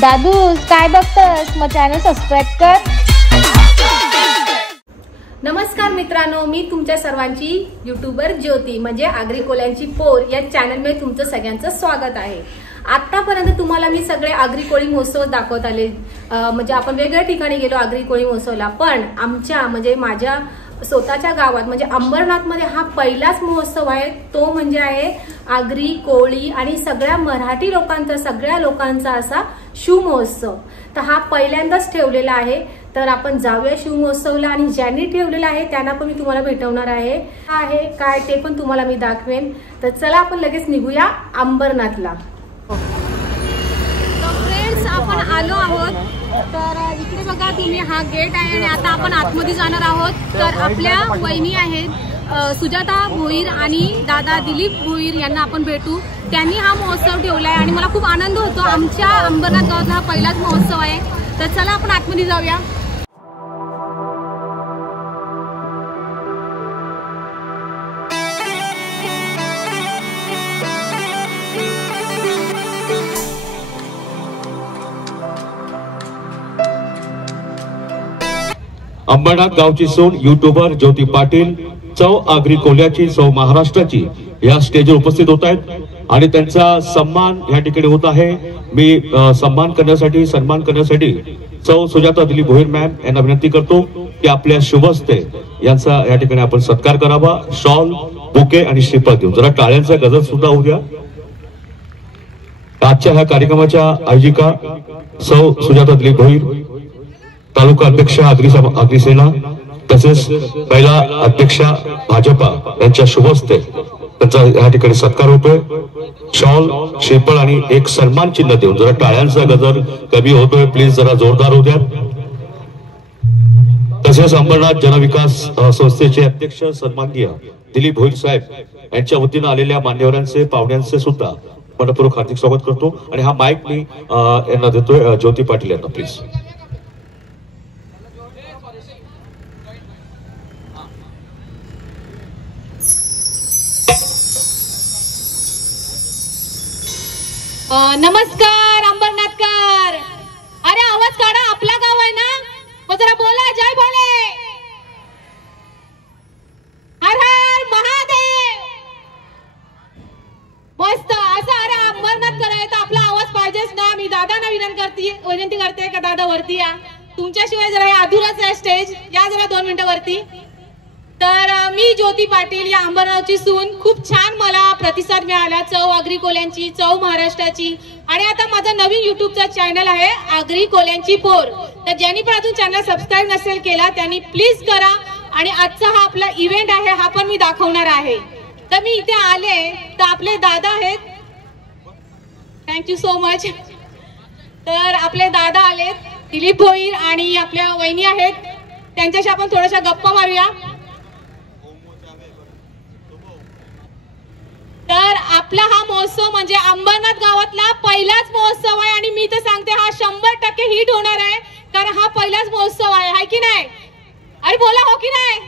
दादू काय बघतस, मग channel subscribe कर. नमस्कार मित्रांनो, मी तुमच्या सर्वांची यूट्यूबर ज्योती म्हणजे आगरी कोल्यांची पोर या चॅनल मध्ये तुमचं सगळ्यांचं स्वागत आहे. आतापर्यंत तुम्हाला मी सगळे आगरी कोळी महोत्सव दाखवत आले. म्हणजे आपण वेगवेगळ्या ठिकाणी गेलो आगरी कोळी महोत्सवला, पण आमच्या म्हणजे माझ्या स्वतःच्या गावात म्हणजे अंबरनाथ मध्ये हा पहिलाच महोत्सव आहे. तो म्हणजे आहे आगरी कोळी आणि सगळ्या मराठी लोकांचा, सगळ्या लोकांचा असा शिव महोत्सव. तर हा पहिल्यांदाच ठेवलेला आहे. तर आपण जाऊया शिव महोत्सवला आणि ज्यांनी ठेवलेला आहे त्यांना पण मी तुम्हाला भेटवणार आहे. काय ते पण तुम्हाला मी दाखवेन. तर चला आपण लगेच निघूया अंबरनाथला. फ्रेंड्स, आपण आलो आहोत. तर इकडे बघा तुम्ही, हा गेट आहे आणि आता आपण आतमध्ये जाणार आहोत. तर आपल्या वहिनी आहेत सुजाता भोईर आणि दादा दिलीप भोईर यांना आपण भेटू. त्यांनी हा महोत्सव ठेवलाय आणि मला खूप आनंद होतो. आमच्या अंबरनाथ गावातला हा पहिलाच महोत्सव आहे. तर चला आपण आतमध्ये जाऊया. अंबरनाथ गावची सून यूट्यूबर ज्योती पाटील चौ आगरी कोल्याची, चौ महाराष्ट्राची या स्टेजवर उपस्थित होत आहेत आणि त्यांचा सन्मान या ठिकाणी होत आहे. मी सन्मान करण्यासाठी चौ सुजाता दिलीप भोईर मॅम यांना विनंती करतो की आपल्या शुभ हस्ते यांचा या ठिकाणी आपण सत्कार करावा. शॉल, बुके आणि श्रीफळ देऊन जरा टाळ्यांचा गजर सुद्धा होऊ द्या. आजच्या ह्या कार्यक्रमाच्या आयोजिका सौ सुजाता दिलीप भोईर, तालुका अध्यक्ष आगरी सेना, तसेच पहिला अध्यक्षा भाजपा यांच्या शुभ हस्ते त्यांचा या ठिकाणी सत्कार होतोय. शॉल, श्रीफळ आणि एक सन्मान चिन्ह देऊन जरा टाळ्यांचा गजर कमी होतोय, प्लीज जरा जोरदार होऊ द्या. तसेच अंबरनाथ जनविकास संस्थेचे अध्यक्ष सन्माननीय दिलीप भोईर साहेब यांच्या वतीनं आलेल्या मान्यवरांचे, पाहुण्यांचे सुद्धा मनपूर्वक हार्दिक स्वागत करतो. आणि हा माईक मी यांना देतोय, ज्योती पाटील यांना प्लीज. नमस्कार अंबरनाथकर. अरे आवाज काढा, आपला गाव आहे ना, मग जरा बोला जय भोले, हर हर महादेव. मस्त असं. अरे अंबरनाथ करायचं, आपला आवाज पाहिजेच ना. मी दादांना विनंती करते का दादा वरती या. तुमच्याशिवाय जरा हे अधुराच आहे स्टेज. या जरा 2 मिनिटं वरती. तर मी ज्योती पाटील या अंबरनाथची सून. खूप छान मला प्रतिसाद मिळाला चौ आगरी कोल्यांची, चौ महाराष्ट्राची. आणि आता माझा नवीन युट्यूबचा चॅनल आहे आगरी कोल्यांची पोर. तर ज्यांनी पण अजून चॅनल सबस्क्राईब नसेल केला त्यांनी प्लीज करा. आणि आजचा हा आपला इव्हेंट आहे, हा पण मी दाखवणार आहे. तर मी इथे आले तर आपले दादा आहेत, थँक्यू सो मच. तर आपले दादा आलेत दिलीप भोईर आणि आपल्या वहिनी आहेत, त्यांच्याशी आपण थोड्याशा गप्पा मारूया. तर आपला हा महोत्सव म्हणजे अंबरनाथ गावातला पहिलाच महोत्सव आहे आणि मी तर सांगते हा 100% हिट होणार आहे, कारण हा पहिलाच महोत्सव आहे, हाय की नाही? अरे बोला हो की नाही?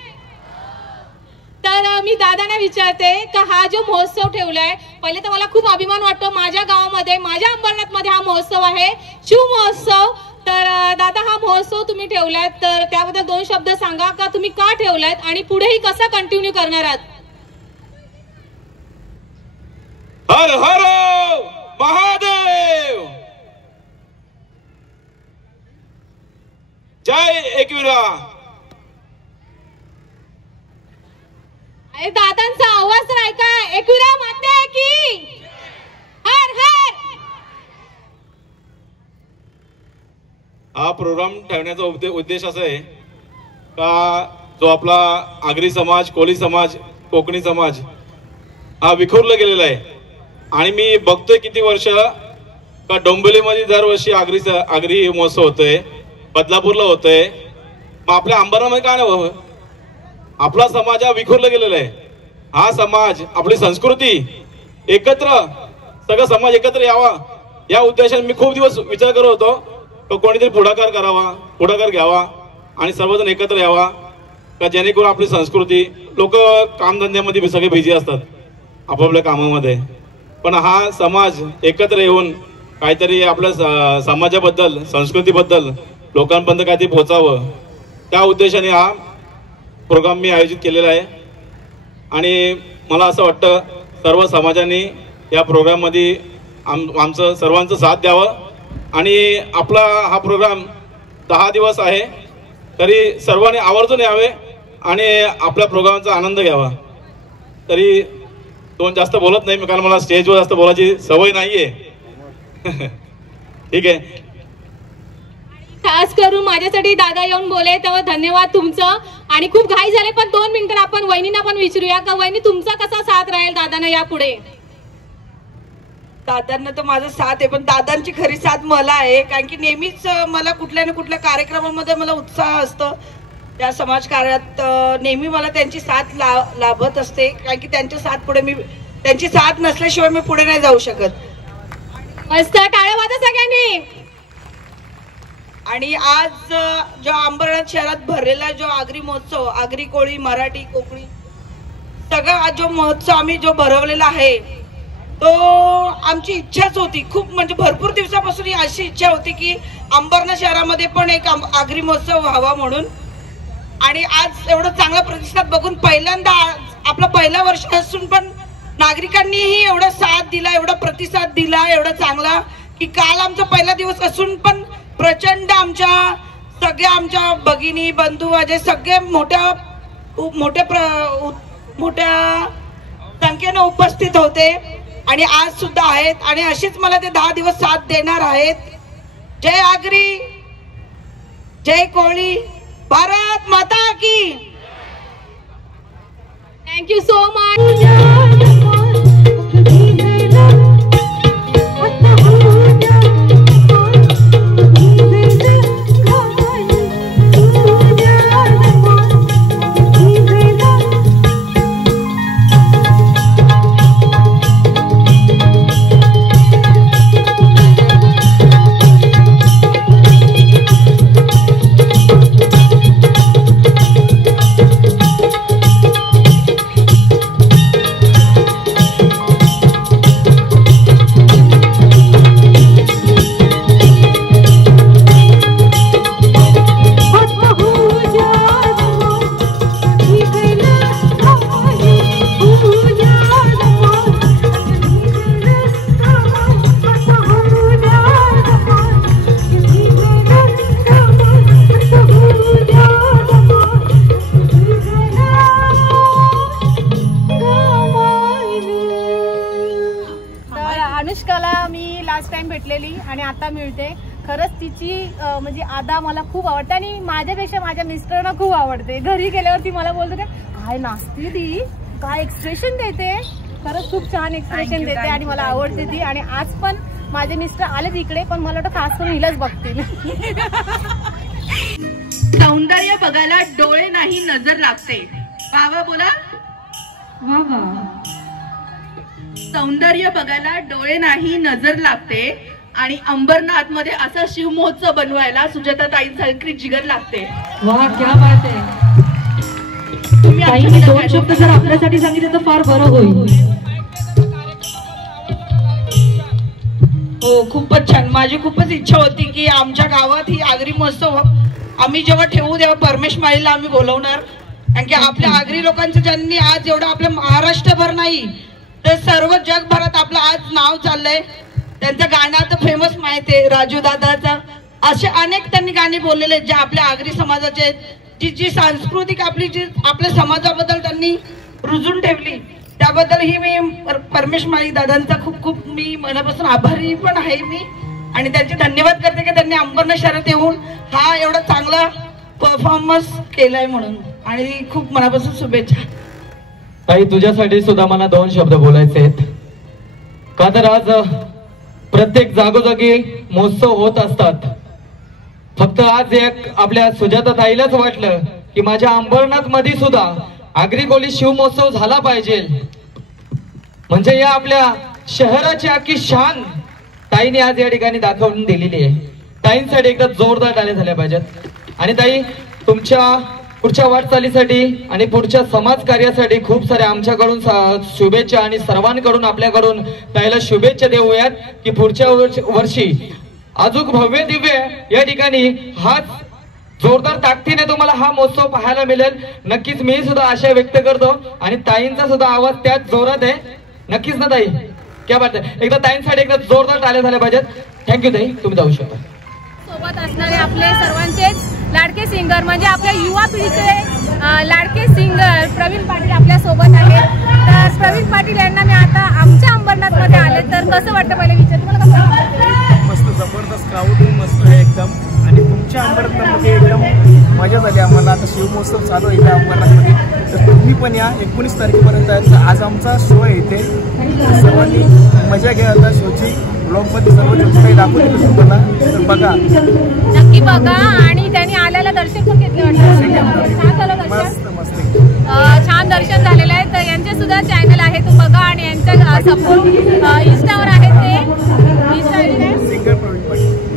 तर मी दादांना विचारते का हा जो महोत्सव ठेवलाय, पहिले तर मला खूप अभिमान वाटतो माझ्या गावामध्ये, माझ्या अंबरनाथ मध्ये हा महोत्सव आहे, शिव महोत्सव. तर दादा हा महोत्सव तुम्ही ठेवलाय, तर त्याबद्दल 2 शब्द सांगा का तुम्ही का ठेवलायत आणि पुढेही कसा कंटिन्यू करणार आहात? हर हर महादेव, जय एकविरा. अरे दादांचा आवाज तर ऐका, एकविरा माते की हर हर. हा प्रोग्राम ठेवण्याचा उद्देश असा आहे का जो आपला आगरी समाज, कोळी समाज, कोकणी समाज हा विखुरला गेलेला आहे. आणि मी बघतोय किती वर्ष का डोंबिवलीमध्ये दरवर्षी आगरी महोत्सव होतोय, बदलापूरला होतोय, मग आपल्या अंबरनाथमध्ये का नाही व्हावं? आपला समाज हा विखुरला गेलेला आहे. हा समाज, आपली संस्कृती एकत्र, सगळा समाज एकत्र यावा या उद्देशाने मी खूप दिवस विचार करत होतो का कोणीतरी पुढाकार करावा, पुढाकार घ्यावा आणि सर्वजण एकत्र यावा का जेणेकरून आपली संस्कृती. लोक कामधंद्यामध्ये सगळे बिझी असतात आपापल्या कामामध्ये, पण हा समाज एकत्र येऊन काहीतरी आपल्या समाजाबद्दल संस्कृतीबद्दल लोकांपर्यंत काहीतरी पोहोचावं त्या उद्देशाने हा प्रोग्राम मी आयोजित केलेला आहे. आणि मला असं वाटतं सर्व समाजाने या प्रोग्राममध्ये आमचं सर्वांचं साथ द्यावं. आणि आपला हा प्रोग्राम 10 दिवस आहे तरी सर्वांनी आवर्जून यावे आणि आपल्या प्रोग्रामचा आनंद घ्यावा. तरी जास्त बोलत नाही कारण मला स्टेजवर जास्त बोलायची सवय नाहीये. ठीक आहे. खास करून माझ्यासाठी दादा येऊन बोले तेव्हा धन्यवाद तुमचं. आणि खूप घाई झाले पण 2 मिनिटं आपण वहिनींना पण विचारूया का वहिनी तुमचा कसा साथ राहील दादांना यापुढे. दादांना तर माझा साथ आहे पण दादांची खरी साथ मला आहे कारण की नेहमीच मला कुठल्या ना कुठल्या कार्यक्रमामध्ये मला उत्साह असतो. त्या समाजकार्यात नेहमी मला त्यांची साथ लाभत असते कारण की त्यांची साथ नसल्याशिवाय मी पुढे नाही जाऊ शकत. मस्त टाळ्या वाजवा सगळ्यांनी. आणि आज जो अंबरनाथ शहरात भरलेला जो आगरी महोत्सव आगरी कोळी मराठी कोकणी सगळा जो महोत्सव आम्ही जो भरवलेला आहे तो आमची इच्छाच होती खूप म्हणजे भरपूर दिवसापासून ही अशी इच्छा होती की अंबरनाथ शहरामध्ये पण एक आगरी महोत्सव व्हावा म्हणून. आणि आज एवढं चांगला प्रतिसाद बघून पहिल्यांदा आपलं पहिलं वर्ष असून पण नागरिकांनीही एवढा साथ दिला एवढा प्रतिसाद दिला एवढा चांगला की काल आमचा पहिला दिवस असून पण प्रचंड आमच्या भगिनी बंधू माझे सगळे मोठ्या संख्येने उपस्थित होते आणि आज सुद्धा आहेत आणि अशीच मला ते 10 दिवस साथ देणार आहेत. जय आगरी जय कोळी भारत माता की. Thank you so much. अनुष्काला मी लास्ट टाइम भेटलेली आणि आता मिळते. खरंच तिची म्हणजे आदा मला खूप आवडते आणि माझ्यापेक्षा माझ्या मिस्टरांना खूप आवडते. घरी गेल्यावरती मला बोलते काय नाचते ती काय एक्सप्रेशन देते. खरंच खूप छान एक्सप्रेशन देते आणि मला आवडते ती. आणि आज पण माझे मिस्टर आले तिकडे पण मला वाटतं खास करून हिलाच बघतील. सौंदर्य बघायला डोळे नाही नजर लागते. बाबा बोला वा वा. सौंदर्य बघायला डोळे नाही नजर लागते आणि अंबरनाथ मध्ये असा शिव महोत्सव बनवायला सुजाता ताईंसारखी जिगर लागते. वा क्या बात आहे. तुम्ही 2 शब्द जर आपल्यासाठी सांगितले तर फार बरं होईल. हो खूपच छान. माझी खूपच इच्छा होती की आमच्या गावात ही आगरी महोत्सव आम्ही जेव्हा ठेवू तेव्हा परमेश माळीला आम्ही बोलवणार कारण की आपल्या आगरी लोकांचं ज्यांनी आज एवढं आपल्या महाराष्ट्रभर नाही तर सर्व जगभरात आपलं आज नाव चाललंय. त्यांचं गाणं आता फेमस माहिती आहे राजू दादाचा. असे अनेक त्यांनी गाणी बोललेले जे आपल्या आगरी समाजाचे जी सांस्कृतिक आपली जी आपल्या समाजाबद्दल त्यांनी रुजून ठेवली त्याबद्दल मी परमेश माळी दादांचा खूप खूप मी मनापासून आभारी पण आहे मी. आणि त्यांचे धन्यवाद करते की त्यांनी अंबरनाथ शहरात येऊन हा एवढा चांगला परफॉर्मन्स केलाय म्हणून. आणि खूप मनापासून शुभेच्छा. ताई तुझ्यासाठी सुद्धा मला 2 शब्द बोलायचे आहेत. का तर आज प्रत्येक जागोजागी महोत्सव होत असतात. फक्त आज एक आपल्या सुजाता ताईलाच वाटलं की माझ्या अंबरनाथ मध्ये सुद्धा आगरी कोळी शिव महोत्सव झाला पाहिजे. म्हणजे या आपल्या शहराची आखी शान ताईने आज या ठिकाणी दाखवून दिलेली आहे. ताईंसाठी एकदा जोरदार टाळ्या झाल्या पाहिजेत. आणि ताई तुमच्या पुढच्या वाटचालीसाठी आणि पुढच्या समाज कार्यासाठी खूप साऱ्या आमच्याकडून शुभेच्छा आणि सर्वांकडून आपल्याकडून त्याला शुभेच्छा देऊयात की पुढच्या वर्षी अजून भव्य दिव्य या ठिकाणी हाच जोरदार ताकदीने तुम्हाला हा महोत्सव पाहायला मिळेल. नक्कीच मी सुद्धा आशा व्यक्त करतो आणि ताईंचा सुद्धा आवाज त्याच जोरात आहे. नक्कीच ना ताई, क्या बात आहे. एकदा ताईंसाठी एकदा जोरदार टाळ्या झाल्या पाहिजेत. थँक्यू ताई, तुम्ही जाऊ शकता. सोबत असणारे आपले सर्वांचेच लाडके सिंगर म्हणजे आपल्या युवा पिढीचे लाडके सिंगर प्रवीण पाटील आपल्या सोबत आहेत. तर प्रवीण पाटील यांना मी आता आमच्या अंबरनाथ मध्ये आले तर कसं वाटतं पहिले विचार तुम्हाला कसं वाटतं? मस्त जबरदस्त क्राऊड मस्त आहे एकदम आणि तुमच्या अंबरनाथमध्ये एकदम मजा झाली आम्हाला. आता शिवमहोत्सव चालू आहे इथे अंबरनाथमध्ये तर तुम्ही पण या 19 तारखेपर्यंत आहे. तर आज आमचा शो आहे इथे, सर्वांनी मजा घ्या. आता शोची ब्लॉगमध्ये सर्व काही दाखवून तुम्हाला, तर बघा नक्की बघा. आणि त्यांनी आल्याला दर्शन पण घेतले वाटतं, छान झालं दर्शन, छान दर्शन झालेलं आहे. तर यांचे सुद्धा चॅनल आहे तो बघा आणि यांचा सपोर्ट इंस्टावर आहे ते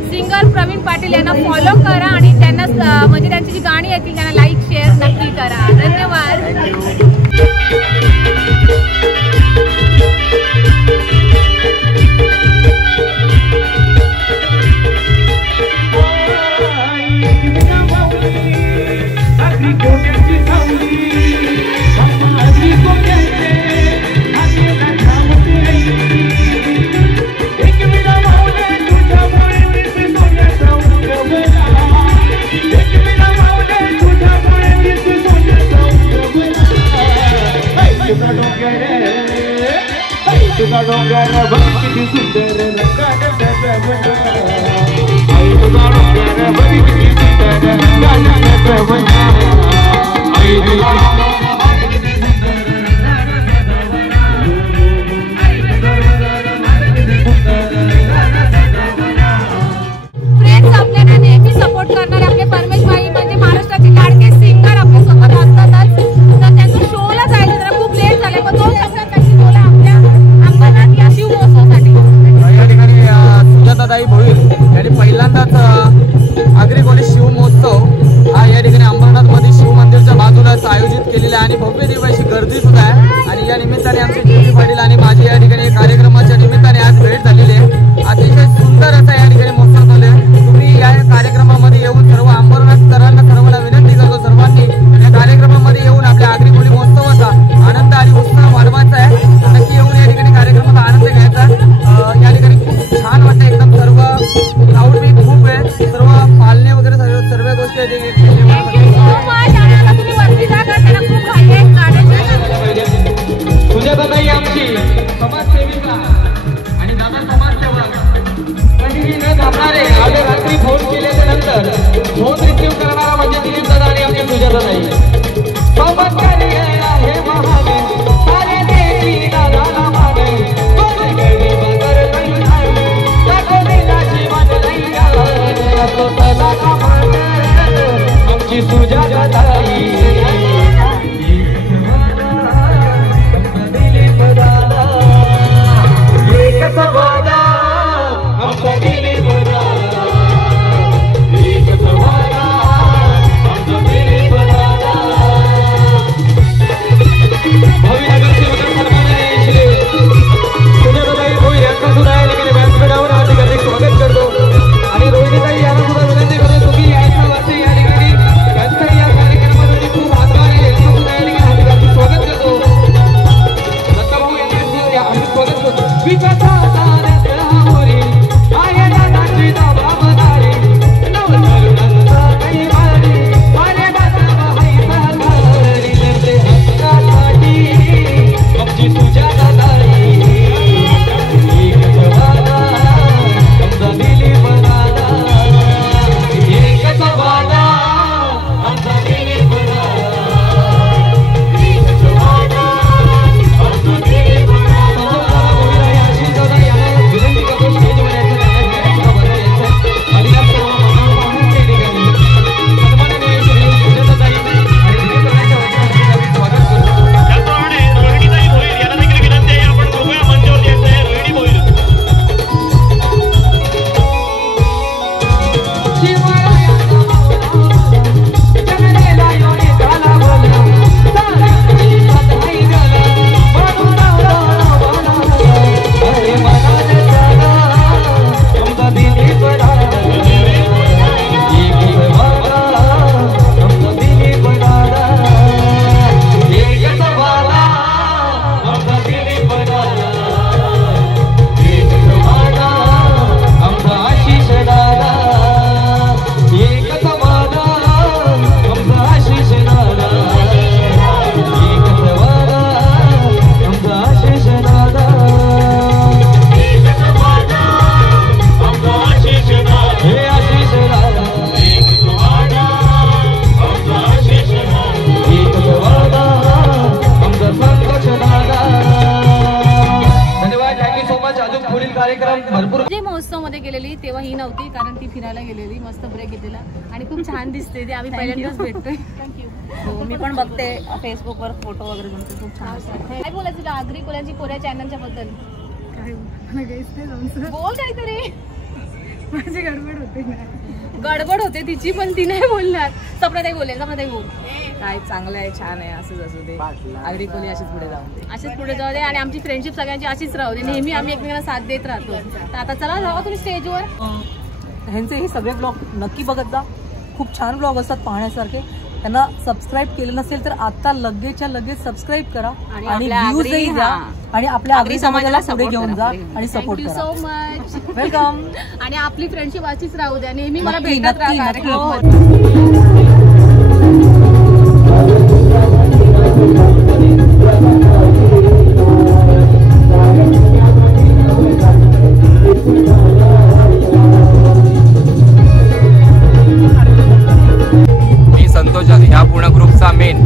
सिंगर प्रवीण पाटील यांना फॉलो करा आणि त्यांना म्हणजे त्यांची जी गाणी आहेत ती त्यांना लाईक शेअर नक्की करा. धन्यवाद. आपल्याला नेहमी सपोर्ट करणारे आपले परमेशबाई म्हणजे महाराष्ट्राचे लाडके सिंगर आपल्या सोबत असतातच. तर त्यांच्या शोला जायचं तर खूप लेट झाले, पण 2 शब्दांची बोला आपल्या अंबरनाथ या शिव महोत्सवासाठी. या ठिकाणी सुजाताताई भोईर यांनी पहिल्यांदाच आगरी कॉलेज शिव महोत्सव हा या ठिकाणी अंबरनाथमध्ये शिव मंदिरच्या बाजूलाच आयोजित केलेला आहे आणि भव्य दिव्य अशी गर्दी सुद्धा आहे. आणि या निमित्ताने आमचे ज्योती पाटील आणि माझी या ठिकाणी कार्यक्रमाच्या निमित्ताने आज भेट झालेली आहे. अतिशय सुंदर असा या ठिकाणी महोत्सव चालू आहे. तुम्ही या कार्यक्रमामध्ये येऊन सर्व अंबरनाथकरांना सर्वांना विनंती करतो सर्वांनी या कार्यक्रमामध्ये येऊन आपल्या आगरी कोळी महोत्सवाचा आनंद आणि उत्साह वाढवायचा आहे. नक्की येऊन या ठिकाणी कार्यक्रमाचा आनंद घ्यायचा. या ठिकाणी खूप छान वाटतं एकदम. सर्व क्राऊड बी खूप आहे, सर्व पालणे वगैरे सर्व गोष्टी सुजाताताई आमची समाजसेविका आणि दादा समाजसेवक कधीही न थांबणारे. आले रात्री फोन केल्याच्या नंतर फोन रिसीव्ह करणारा म्हणजे दिलीप दादा आणि आमची सुजाताताई. सोबत आहे महाने सारे देवी दादाला माने आमची सुजाताताई. तेव्हा ही नव्हती, कारण ती फिरायला गेलेली, मस्त ब्रेक घेतलेला आणि खूप छान दिसते. ते आम्ही पहिल्यांदाच भेटतोय. थँक्यू. मी पण बघते फेसबुकवर फोटो वगैरे तुमचे खूप छान असतात. काय बोलायचं तुला आगरी कोल्यांची कोऱ्या चॅनलच्या बद्दल? बोल काहीतरी. माझी गडबड होते ना. गडबड होते तिची, पण ती नाही बोलणार. सपनाताई बोलेल. सपनाताई बोल. काय चांगलं आहे, छान आहे, असंच असू दे. आगरी कोली अशीच पुढे जाऊ दे. अशीच पुढे जाऊ दे आणि आमची फ्रेंडशिप सगळ्यांची अशीच राहू दे. नेहमी आम्ही एकमेकांना साथ देत राहतो. तर आता चला जाऊ तुम्ही स्टेजवर. ह्यांचे हे सगळे ब्लॉग नक्की बघत जा. खूप छान ब्लॉग असतात पाहण्यासारखे. त्यांना सबस्क्राईब केलं नसेल तर आता लगेचच्या लगेच सबस्क्राईब करा आणि व्ह्यूजही द्या आणि आपल्या आगरी समाजाला पुढे घेऊन जा आणि सपोर्ट करा. Thank you so much. वेलकम. आणि आपली फ्रेंडशिप अशीच राहू द्या. नेहमी मला भेटत राहा. ह्या पूर्ण ग्रुपचा मेन.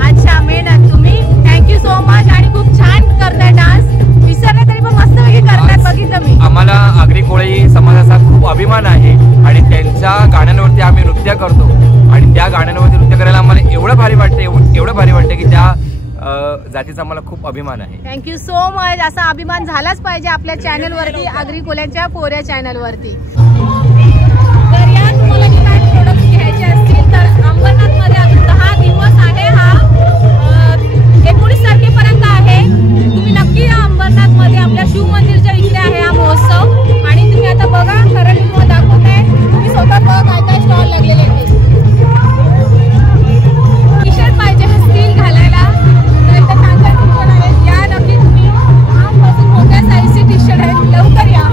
अच्छा, मेन आहात तुम्ही. Thank you so much. आणि खूप छान करताय डान्स. विसरले तरी पण मस्त वेगळी करताय, बघितलं मी. आम्हाला आगरी कोळी समाजाचा खूप अभिमान आहे आणि त्यांच्या गाण्यांवरती आम्ही नृत्य करतो आणि त्या गाण्यांवरती नृत्य करायला आम्हाला एवढं भारी वाटते की त्या जातीचा आम्हाला खूप अभिमान आहे. Thank you so much. असा अभिमान झालाच पाहिजे आपल्या चॅनलवरती, आगरी कोल्यांच्या कोऱ्या चॅनलवरती. तर या तुम्हाला जे काही प्रोडक्ट घ्यायचे असतील तर अंबरनाथमध्ये अजून 10 दिवस आहे. हा 19 तारखेपर्यंत आहे. तुम्ही नक्की या अंबरनाथमध्ये. आपल्या शिव मंदिरच्या इकडे आहे हा महोत्सव. आणि तुम्ही आता बघा, कारण मी तुम्हाला दाखवते, तुम्ही स्वतः बघा काय काय स्टॉल लागलेले आहेत. टी शर्ट पाहिजे असतील घालायला तर इथं छान छान टी शर्ट आहेत. या नक्की तुम्ही. आमपासून मोठ्या साईजचे टी शर्ट आहेत. लवकर या.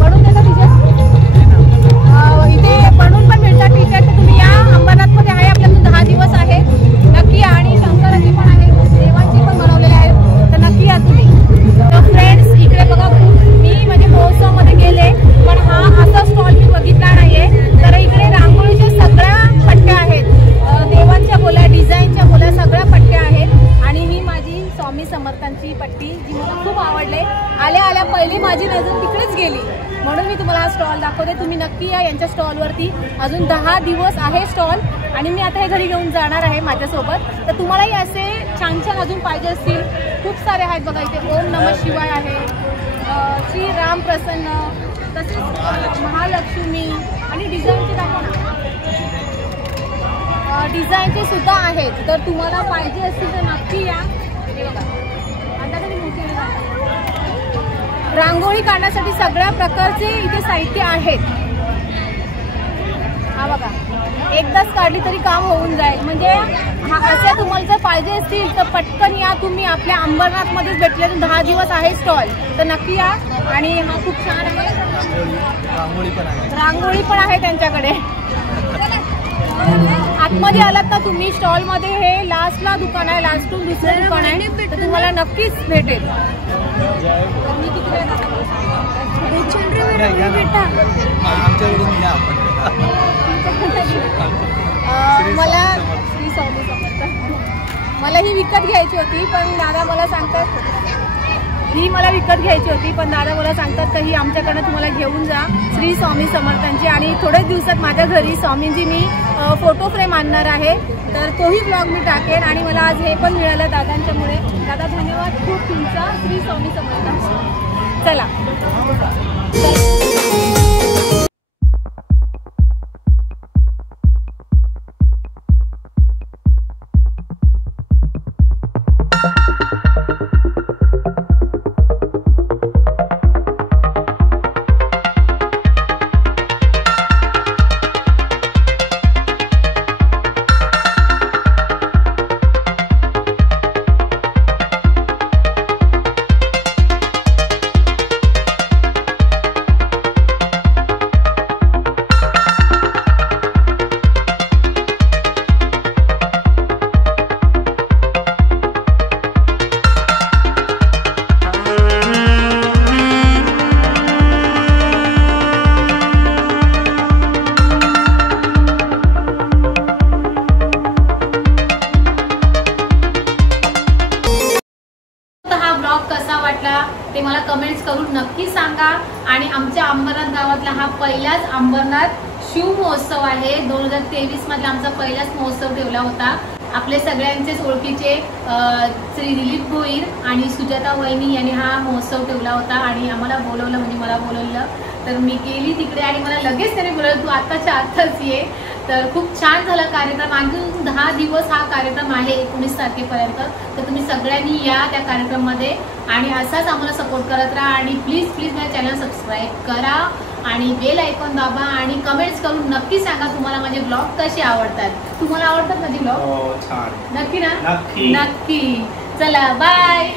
बनवून देता टी शर्ट? इथे बनवून पण मिळतात टी शर्ट. तर तुम्ही या. अंबरनाथमध्ये आहे, आपल्याकडून 10 दिवस आहे. नक्की या. आणि शंकराची पण आहे, देवांची पण बनवलेले आहेत. तर नक्की या तुम्ही. तर फ्रेंड्स, इकडे बघा, मी म्हणजे महोत्सवामध्ये गेले पण हा असा स्टॉल मी बघितला नाहीये. तर इकडे रांगोळीच्या सगळ्या पट्ट्या आहेत, देवांच्या बोला, डिझाईनच्या बोला, सगळ्या पट्ट्या आहेत. आणि ही माझी स्वामी समर्थांची पट्टी, जी मला खूप आवडले. आल्या आल्या पहिली माझी नजर तिकडेच गेली, म्हणून मी तुम्हाला हा स्टॉल दाखवते. तुम्ही नक्की या यांच्या स्टॉलवरती. अजून 10 दिवस आहे स्टॉल आणि मी आता हे घरी घेऊन जाणार आहे माझ्यासोबत. तर तुम्हालाही असे छान छान अजून पाहिजे असतील, खूप सारे आहेत बघा. इथे ओम नमः शिवाय आहे, श्री राम प्रसन्न, तसेच महालक्ष्मी आणि डिझाईनचे दाखवा ना. डिझाईनचे सुद्धा आहेत. तर तुम्हाला पाहिजे असतील तर नक्की या. हे बघा, आता तरी मोठी रांगोळी काढण्यासाठी सगळ्या प्रकारचे इथे साहित्य आहेत. हा बघा, एकदाच काढली तरी काम होऊन जाईल. म्हणजे असे तुम्हाला जर पाहिजे असतील तर पटकन या तुम्ही. आपल्या अंबरनाथमध्येच भेटले. 10 दिवस आहे स्टॉल, तर नक्की या. आणि हा खूप छान आहे. रांगोळी पण आहे त्यांच्याकडे. आतमध्ये आलात ना तुम्ही स्टॉलमध्ये, हे लास्टला दुकान आहे, लास्टून दुसरं दुकान आहे. तर तुम्हाला नक्कीच भेटेल. मला श्री स्वामी समर्थ, मला ही विकत घ्यायची होती पण दादा मला सांगतात, दादा मला सांगतात की ही आमच्याकडनं तुम्हाला घेऊन जा, श्री स्वामी समर्थांची. आणि थोड्याच दिवसात माझ्या घरी स्वामींची मी फोटो फ्रेम आणणार आहे. तर तोही ब्लॉग मी टाकेन. आणि मला आज हे पण मिळालं दादांच्यामुळे. दादा धन्यवाद खूप तुमचा. श्री स्वामी समर्थांची. चला. कमेंट्स करून नक्की सांगा. आणि आमच्या अंबरनाथ गावातला हा पहिलाच अंबरनाथ शिव महोत्सव आहे. 2023 मध्ये आमचा पहिलाच महोत्सव ठेवला होता. आपले सगळ्यांचेच ओळखीचे श्री दिलीप भोईर आणि सुजाता वहिनी यांनी हा महोत्सव ठेवला होता आणि आम्हाला बोलवलं, म्हणजे मला बोलवलं. तर मी गेली तिकडे आणि मला लगेच त्याने बोलवलं तू आत्ताच्या आत्ताच ये. तर खूप छान झाला कार्यक्रम. अजून 10 दिवस हा कार्यक्रम आहे 19 तारखेपर्यंत. तर तुम्ही सगळ्यांनी या त्या कार्यक्रमामध्ये आणि असाच आम्हाला सपोर्ट करत राहा. आणि प्लीज माझ्या चॅनल सबस्क्राईब करा आणि बेल आयकॉन दाबा आणि कमेंट्स करून नक्की सांगा तुम्हाला माझे ब्लॉग कसे आवडतात. तुम्हाला आवडतात माझे ब्लॉग? छान. नक्की ना? नक्की. चला बाय.